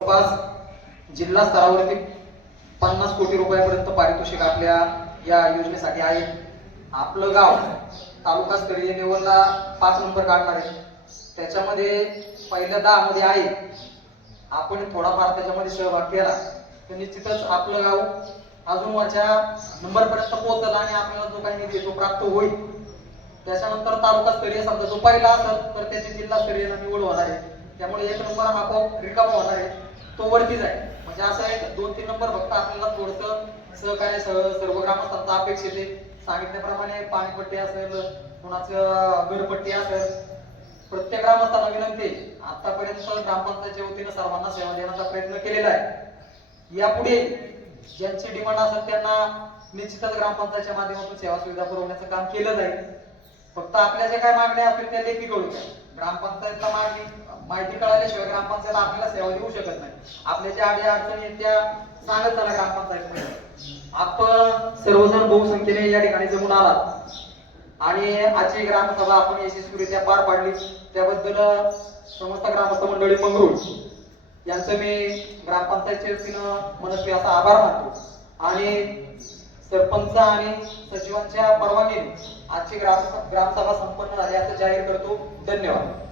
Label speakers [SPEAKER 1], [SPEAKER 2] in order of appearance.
[SPEAKER 1] जवळपास जिल्हा स्तरावरती पन्नास कोटी रुपयापर्यंत पारितोषिक आपल्या या योजनेसाठी आहे. आपलं गाव तालुका स्तरीय लेवलला पाच नंबर काढणार आहे. त्याच्यामध्ये पहिल्या दहा मध्ये आहे. आपण थोडाफार त्याच्यामध्ये सहभाग केला तर निश्चितच आपलं गाव अजून वरच्या नंबर पर्यंत पोहोचल आणि आपल्याला जो काही निधी तो प्राप्त होईल. त्याच्यानंतर तालुका स्तरीय समजा जो पहिला असेल तर त्याची जिल्हा स्तरीय निवड होणार आहे. त्यामुळे एक नंबर आपोआप रिकामा होणार आहे. तो वरतीच आहे. म्हणजे असं एक दोन तीन नंबर फक्त आपल्याला थोडस सहकार्य सर्व ग्रामस्थांचा अपेक्षित आहे. सांगितल्याप्रमाणे पाणीपट्टी असेल कुणाचं घरपट्टी असेल प्रत्येक ग्रामस्थांना विनंती आतापर्यंत ग्रामपंचायतच्या वतीनं सर्वांना सेवा देण्याचा प्रयत्न केलेला आहे. यापुढे ज्यांची डिमांड असेल त्यांना निश्चितच ग्रामपंचायतच्या माध्यमातून सेवा सुविधा पुरवण्याचं काम केलं जाईल. फक्त आपल्या ज्या काय मागण्या असतील त्या लेखी करू ग्रामपंचायतला मागणी माहिती कळाल्याशिवाय ग्रामपंचायत आपल्याला सेवा देऊ शकत नाही. आपल्या ज्या अडी अडचणी आहेत त्या सांगत चला ग्रामपंचायतमध्ये. आपण सर्वजण बहुसंख्येने या ठिकाणी जमून आलात. आणि आजची ग्रामसभा आपण यशस्वीरित्या पार पाडली. त्याबद्दल समस्त ग्रामस्थ मंडळी मंगरूळ. यांचं मी ग्रामपंचायतच्या वतीनं मनस्वी असा आभार मानतो. आणि सरपंच आणि सचिवांच्या परवानगीने आजची ग्राम ग्रामसभा संपन्न झाली असं जाहीर करतो. धन्यवाद.